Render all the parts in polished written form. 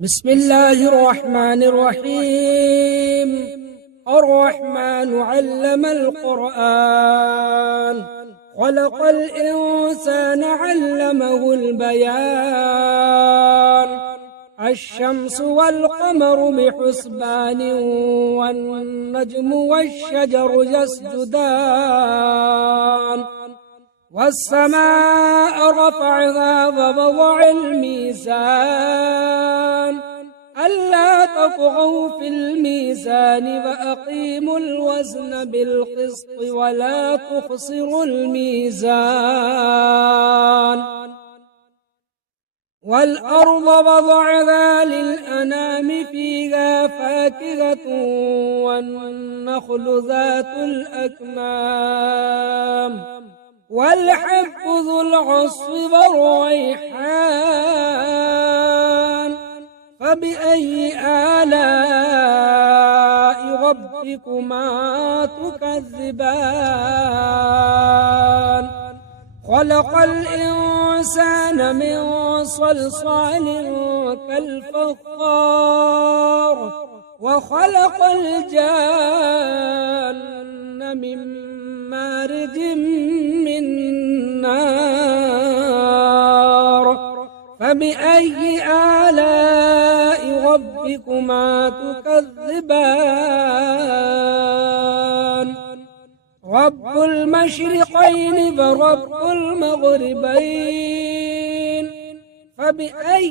بسم الله الرحمن الرحيم. الرحمن علم القرآن، خلق الإنسان علمه البيان. الشمس والقمر بحسبان، والنجم والشجر يسجدان. والسماء رفعها ووضع الميزان، ألا تطغوا في الميزان وأقيموا الوزن بالقسط ولا تخسروا الميزان. والأرض وضعها للأنام، فيها فاكهة والنخل ذات الأكمام، والحب ذو العصف والريحان. فبأي آلاء ربكما تكذبان؟ خلق الإنسان من صلصال كالفخار، وخلق الجان من مارج من نار. فبأي آلاء ربكما تكذبان؟ رب المشرقين ورب المغربين، فبأي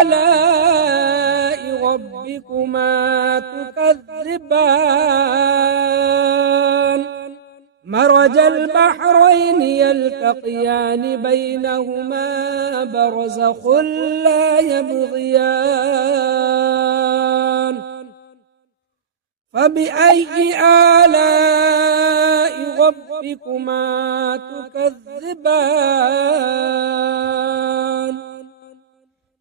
آلاء ربكما تكذبان؟ مرج البحرين يلتقيان، بينهما برزخ لا يبغيان. فبأي آلاء ربكما تكذبان؟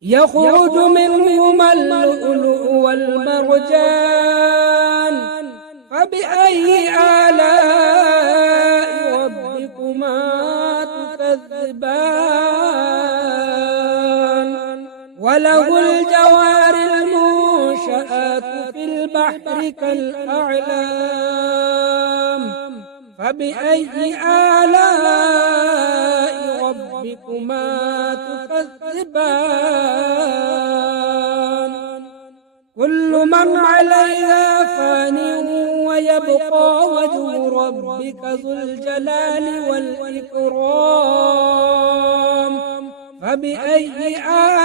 يخرج منهما اللؤلؤ والمرجان، فبأي آلاء ربكما تكذبان؟ وله الجوار المنشآت في البحر كالأعلام، فبأي آلاء ربكما تكذبان؟ كل من عليها فان، ويبقى وجه ربك ذو الجلال والإكرام. فبأي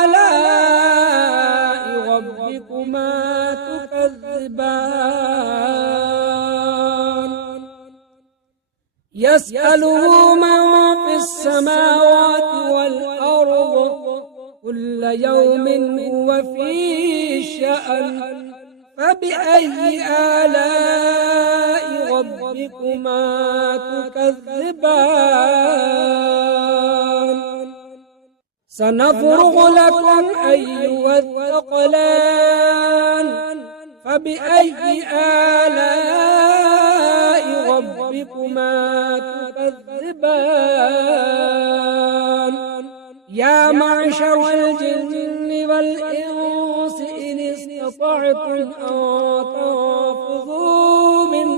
آلاء ربكما تكذبان؟ يسأله من في السماوات والأرض، كل يوم هو في شأن. فبأي آلاء ربكما تكذبان؟ سنفرغ لكم أيها الثقلان، فبأي آلاء ربكما تكذبان؟ يا معشر الجن والإنس إن استطعتم أن تنفذوا من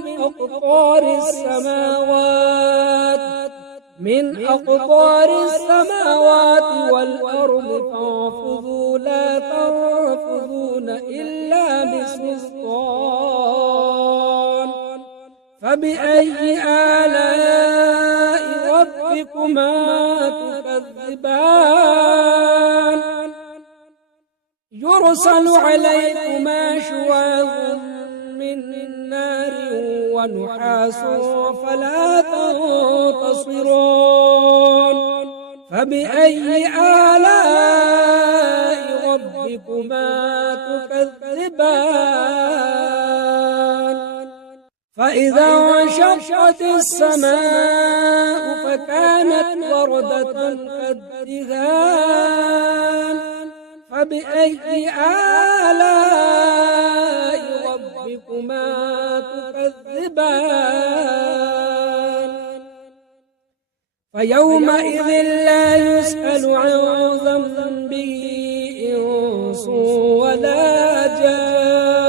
أقطار السماوات والأرض، فانفذوا لا تنفذون إلا بسلطان. فبأي آلاء ربكما تكذبان؟ يرسل عليكما شواظ من نار ونحاس فلا تنتصران. فبأي آلاء ربكما تكذبان؟ فإذا انشقت السماء فكانت وردة كالدهان. فبأي آلاء ربكما تكذبان؟ فيومئذ لا يسأل عن ذنبه إنس ولا جان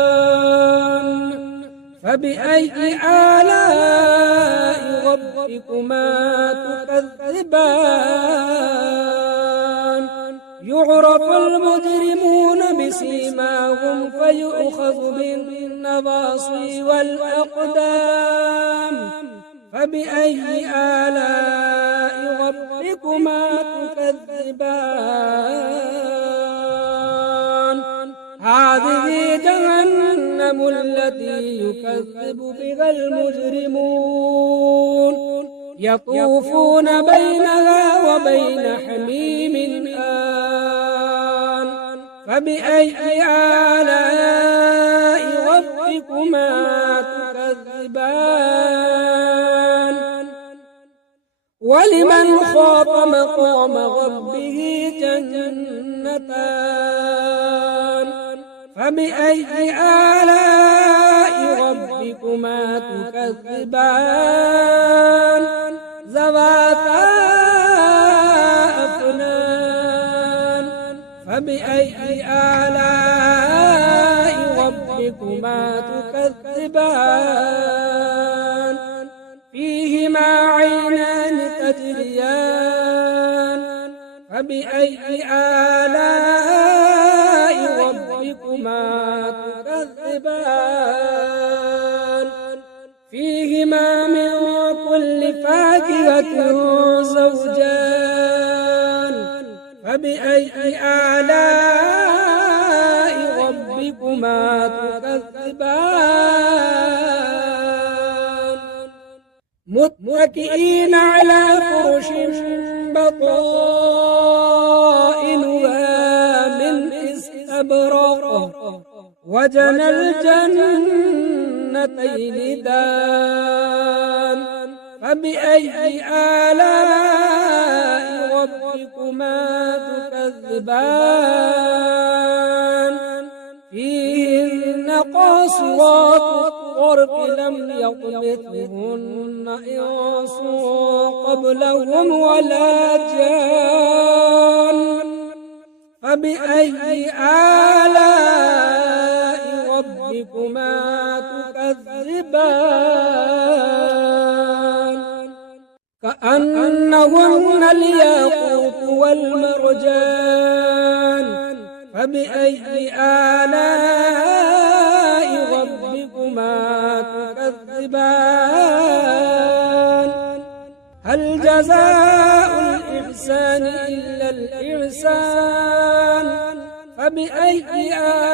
فبأي آلاء ربكما تكذبان يعرف المجرمون بسيماهم فيؤخذ بالنواصي والأقدام فبأي آلاء ربكما تكذبان هذه جهنم التي يكذب بها المجرمون يطوفون بينها وبين حميم آن فبأي آلاء ربكما تكذبان ولمن خاف مقام ربه جنتان فبأي آلاء ربكما تكذبان ذواتا أفنان فبأي آلاء ربكما تكذبان فيهما عينان تجريان فبأي آلاء ربكما تكذبان فيهما من كل فاكهة زوجان فبأي آلاء ربكما تكذبان متكئين على فرش بطائنها من استبرق وجنى الجنتين دان فبأي آلاء ربكما تكذبان فيهن قاصرات الطرف لم يطمثهن إنس قبلهم ولا جان فبأي آلاء ربكما تكذبان كأنهن الياقوت والمرجان فبأي آلاء ربكما تكذبان هل جزاء الإحسان إلا الإحسان فبأي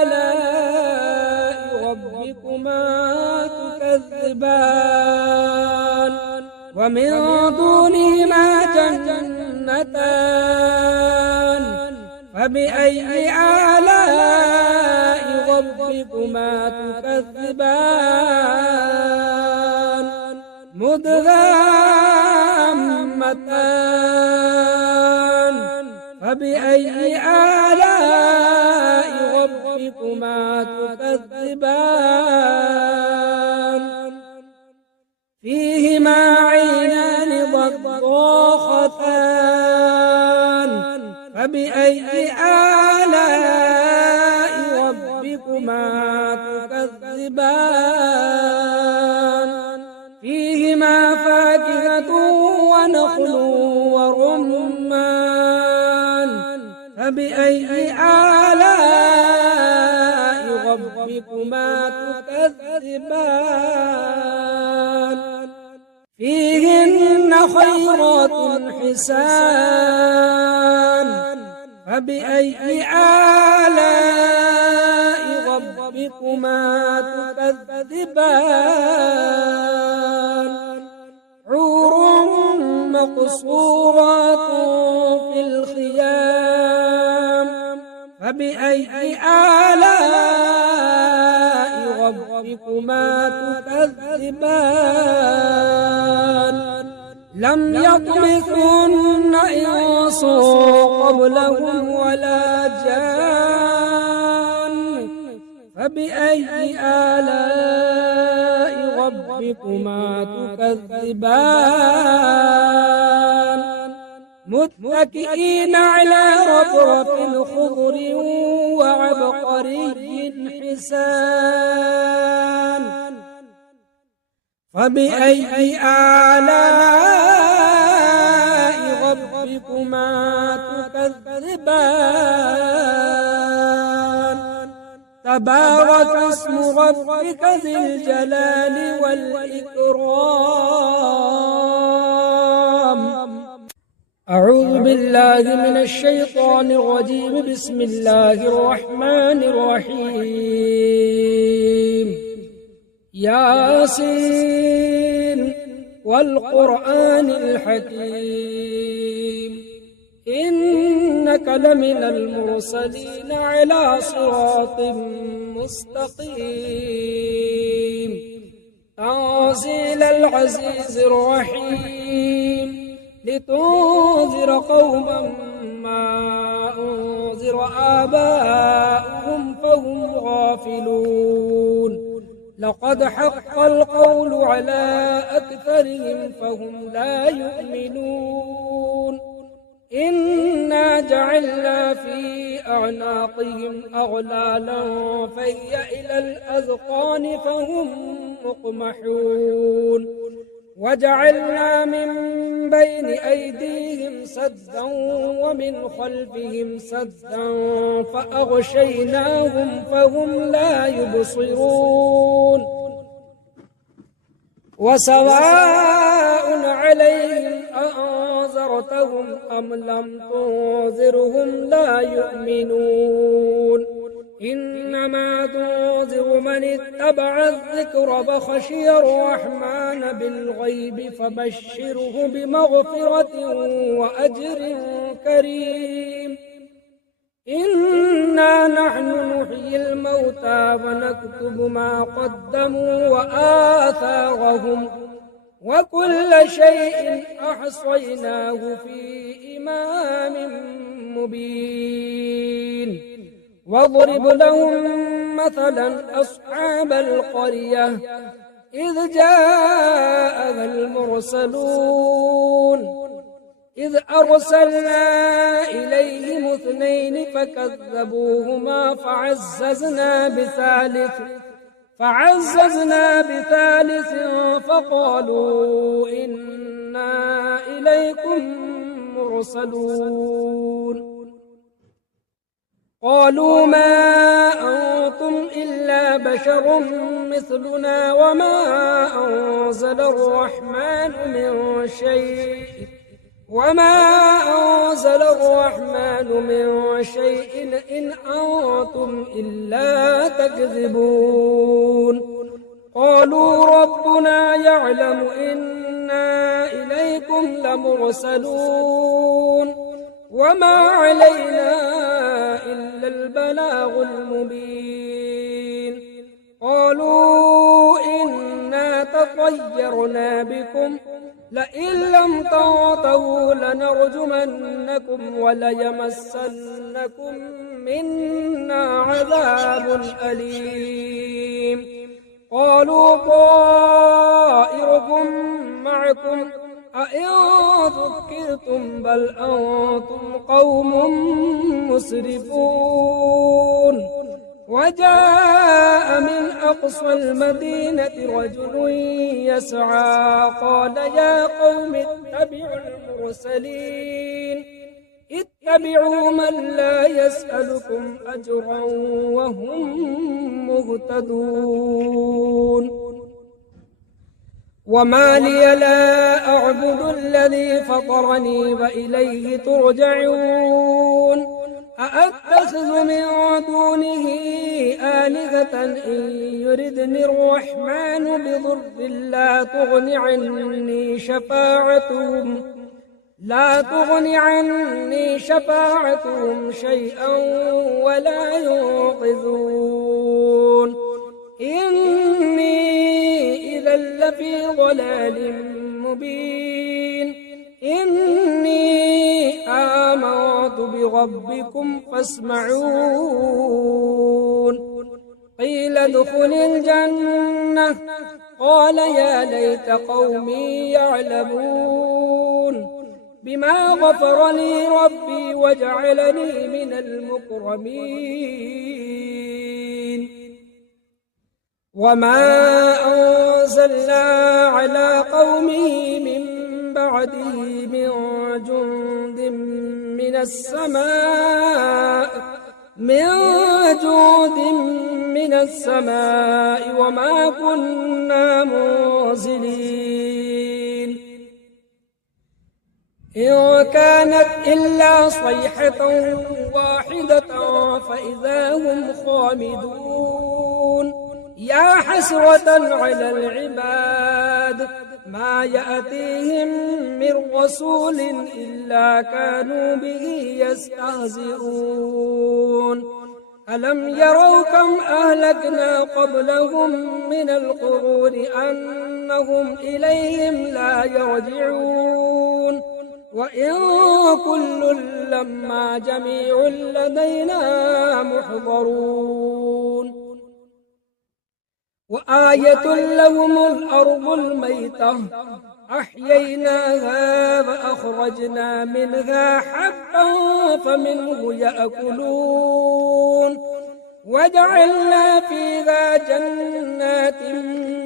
آلاء ربكما تكذبان ومن دونهما جنتان فبأي آلاء ربكما تكذبان مدغامتان فبأي آلاء ربكما تكذبان فيهما عينان ضاختان فبأي آلاء ربكما تكذبان فيهما فاكهة ونخل ورمان فبأي آلاء ربكما تكذبان فيهن خيرات حسان فبأي آلاء ربكما تكذبان حور مقصورات في الخيام فبأي آلاء ربكما تكذبان لم يطمثهن إنس قبلهم ولا جان فبأي آلاء ربكما تكذبان متكئين على رفرف خضر وعبقري حسان فبأي آلاء ربكما تكذبان تبارك اسم ربك ذي الجلال والإكرام أعوذ بالله من الشيطان الرجيم بسم الله الرحمن الرحيم ياسين والقرآن الحكيم إنك لمن المرسلين على صراط مستقيم تنزيل العزيز الرحيم لتنذر قوما ما أنذر آباؤهم فهم غافلون لقد حق القول على أكثرهم فهم لا يؤمنون إنا جعلنا في أعناقهم أغلالا فهي إلى الأذقان فهم مقمحون وجعلنا من بين أيديهم سدا ومن خلفهم سدا فأغشيناهم فهم لا يبصرون وسواء عليهم أأنذرتهم أم لم تنذرهم لا يؤمنون إنما تنذر من اتبع الذكر فخشي الرحمن بالغيب فبشره بمغفرة وأجر كريم إنا نحن نحيي الموتى ونكتب ما قدموا وآثارهم وكل شيء أحصيناه في إمام مبين واضرب لهم مثلا أصحاب القرية إذ جاءها المرسلون إذ أرسلنا إليهم اثنين فكذبوهما فعززنا بثالث فقالوا إنا إليكم مرسلون قالوا ما أنتم إلا بشر مثلنا وما أنزل الرحمن من شيء إن أنتم إلا تكذبون قالوا ربنا يعلم إنا إليكم لمرسلون وما علينا إلا البلاغ المبين قالوا إنا تطيرنا بكم لئن لم تنتهوا لنرجمنكم وليمسنكم منا عذاب أليم قالوا طائركم معكم أئن ذكرتم بل أنتم قوم مسرفون وجاء من أقصى المدينة رجل يسعى قال يا قوم اتبعوا المرسلين اتبعوا من لا يسألكم أجرا وهم مهتدون وما لي لا أعبد الذي فطرني وإليه ترجعون أأتخذ من دونه آلهة إن يردني الرحمن بضر لا تغن عني شفاعتهم شيئا ولا ينقذون إني إذا لفي ضلال مبين إني آمنت بربكم فاسمعون قيل ادخل الجنة قال يا ليت قومي يعلمون بما غفر لي ربي وجعلني من المكرمين وما أنزلنا على قومه من بعده من جند من السماء وما كنا منزلين إن كانت إلا صيحة واحدة فإذا هم خامدون يا حسرة على العباد ما يأتيهم من رسول إلا كانوا به يستهزئون ألم يروا كم أهلكنا قبلهم من القرون أنهم إليهم لا يرجعون وإن كل لما جميع لدينا محضرون وآية لهم الأرض الميتة أحييناها فأخرجنا منها حبا فمنه يأكلون وجعلنا فيها جنات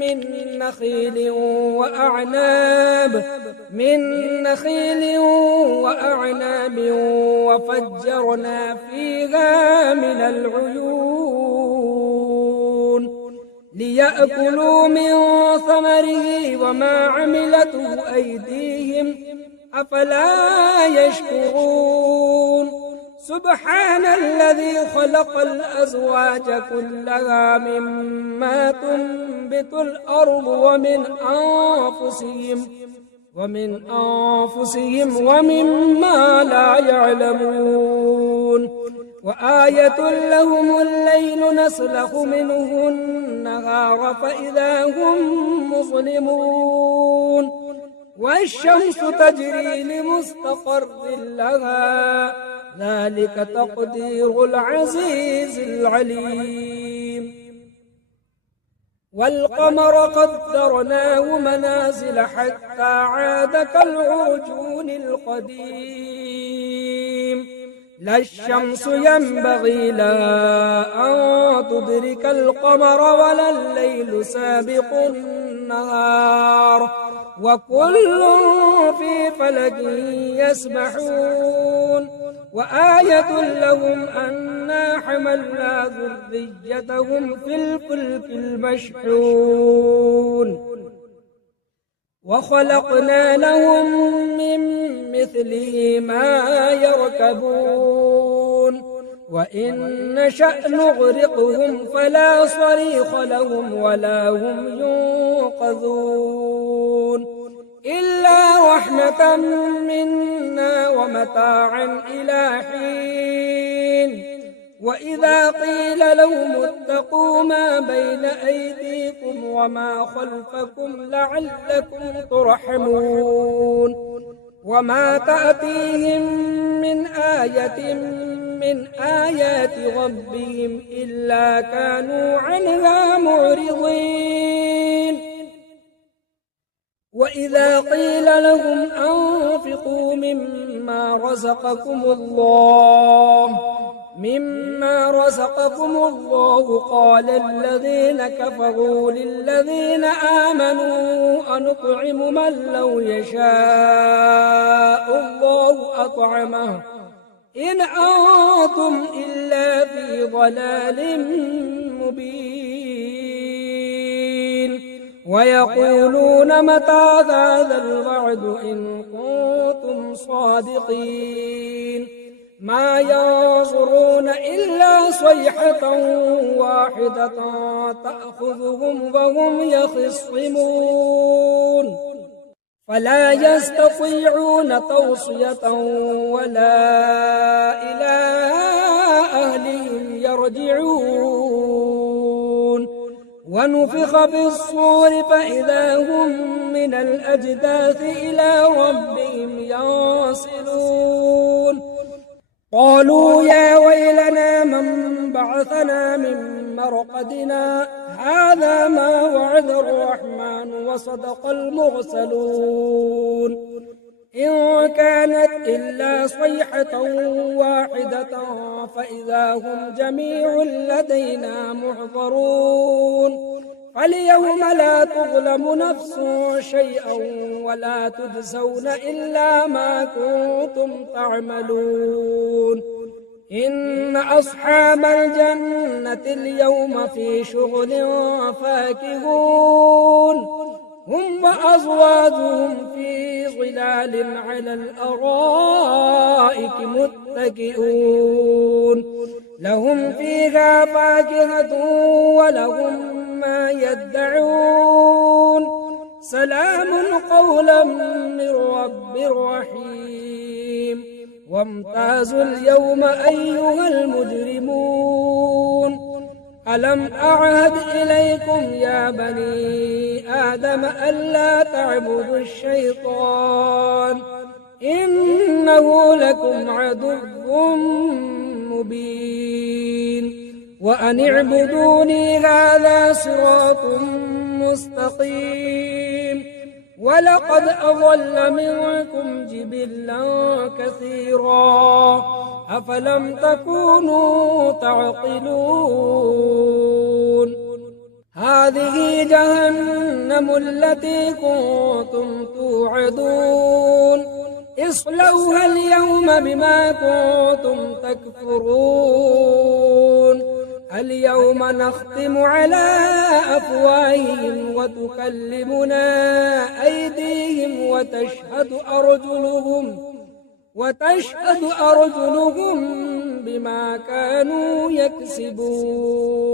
من نخيل وأعناب وفجرنا فيها من العيون ليأكلوا من ثمره وما عملته أيديهم أفلا يشكرون سبحان الذي خلق الأزواج كلها مما تنبت الأرض ومن أنفسهم ومما لا يعلمون وآية لهم الليل نسلخ منه النهار فإذا هم مظلمون والشمس تجري لمستقر لها ذلك تقدير العزيز العليم والقمر قدرناه منازل حتى عاد كالعرجون القديم لا الشمس ينبغي لها أن تدرك القمر ولا الليل سابق النهار وكل في فلك يسبحون وآية لهم أنا حملنا ذريتهم في الفلك المشحون وخلقنا لهم من مثله ما يركبون وإن نشأ نغرقهم فلا صريخ لهم ولا هم ينقذون إلا رحمة منا ومتاعا إلى حين وإذا قيل لهم اتقوا ما بين أيديكم وما خلفكم لعلكم ترحمون وما تأتيهم من آية من آيات ربهم إلا كانوا عنها معرضين وإذا قيل لهم أنفقوا مما رزقكم الله قال الذين كفروا للذين آمنوا أنطعم من لو يشاء الله أطعمه إن أنتم إلا في ضلال مبين ويقولون متى هذا الوعد إن كنتم صادقين ما ينظرون إلا صيحة واحدة تأخذهم وهم يخصمون فلا يستطيعون توصية ولا إلى أهلهم يرجعون ونفخ في الصور فإذا هم من الأجداث إلى ربهم ينسلون قالوا يا ويلنا من بعثنا من مرقدنا هذا ما وعد الرحمن وصدق المرسلون إن كانت إلا صيحة واحدة فإذا هم جميع لدينا محضرون فاليوم لا تظلم نفس شيئا ولا تجزون إلا ما كنتم تعملون إن أصحاب الجنة اليوم في شغل فاكهون هم وأزواجهم في ظلال على الأرائك متكئون لهم فيها فاكهة ولهم ما يدعون سلام قولا من رب رحيم وامتازوا اليوم أيها المجرمون ألم أعهد إليكم يا بني آدم ألا تعبدوا الشيطان إنه لكم عدو مبين وأن اعبدوني هذا صراط مستقيم ولقد أضل منكم جبلا كثيرا أفلم تكونوا تعقلون هذه جهنم التي كنتم توعدون اصلوها اليوم بما كنتم تكفرون اليوم نختم على أفواههم وتكلمنا أيديهم وتشهد أرجلهم بما كانوا يكسبون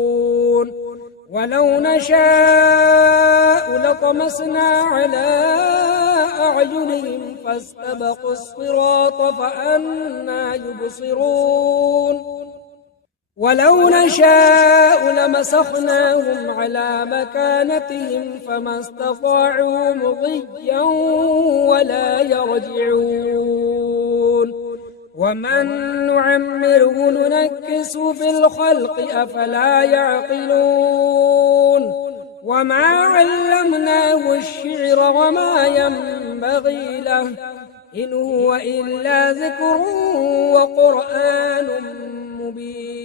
ولو نشاء لطمسنا على أعينهم فاستبقوا الصراط فأنى يبصرون ولو نشاء لمسخناهم على مكانتهم فما استطاعوا مضيا ولا يرجعون ومن نعمره ننكس في الخلق أفلا يعقلون وما علمناه الشعر وما ينبغي له إن هو إلا ذكر وقرآن مبين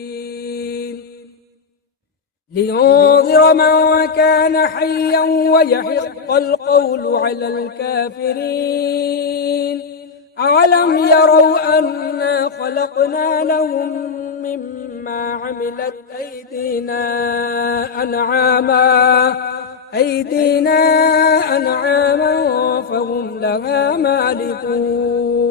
لينذر من كان حيا ويحق القول على الكافرين أولم يروا أنا خلقنا لهم مما عملت أيدينا أنعاما فهم لها مالكون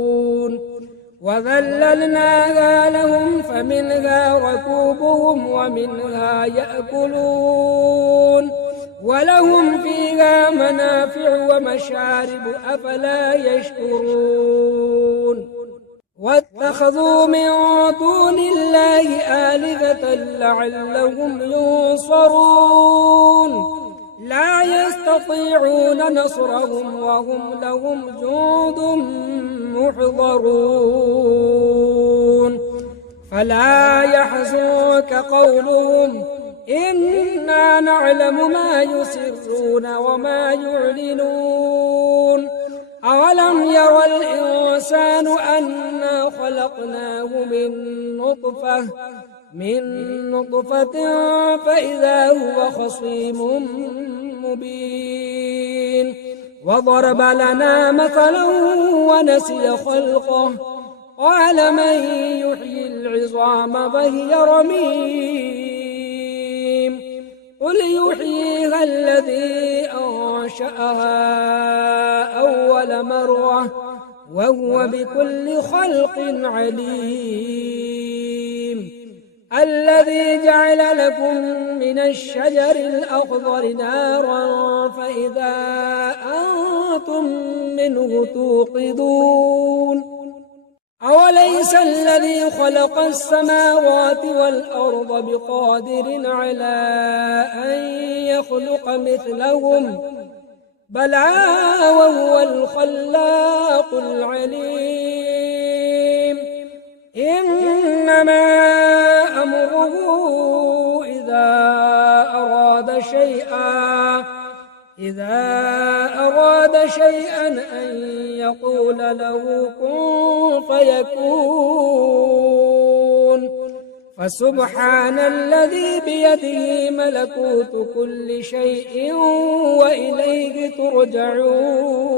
وذللناها لهم فمنها ركوبهم ومنها يأكلون ولهم فيها منافع ومشارب أفلا يشكرون واتخذوا من دون الله آلهة لعلهم ينصرون لا يستطيعون نصرهم وهم لهم جند محضرون فلا يحزنك قولهم إنا نعلم ما يسرون وما يعلنون أولم ير الإنسان أنا خلقناه من نطفة فإذا هو خصيم مبين وضرب لنا مثلا ونسي خلقه قال من يحيي العظام وهي رميم قل يحييها الذي أنشأها أول مرة وهو بكل خلق عليم الذي جعل لكم من الشجر الأخضر نارا فإذا أنتم منه توقدون أوليس الذي خلق السماوات والأرض بقادر على أن يخلق مثلهم بلى وهو الخلاق العليم إنما أمره إذا أراد شيئا إذا أراد شيئا أن يقول له كن فيكون فسبحان الذي بيده ملكوت كل شيء وإليه ترجعون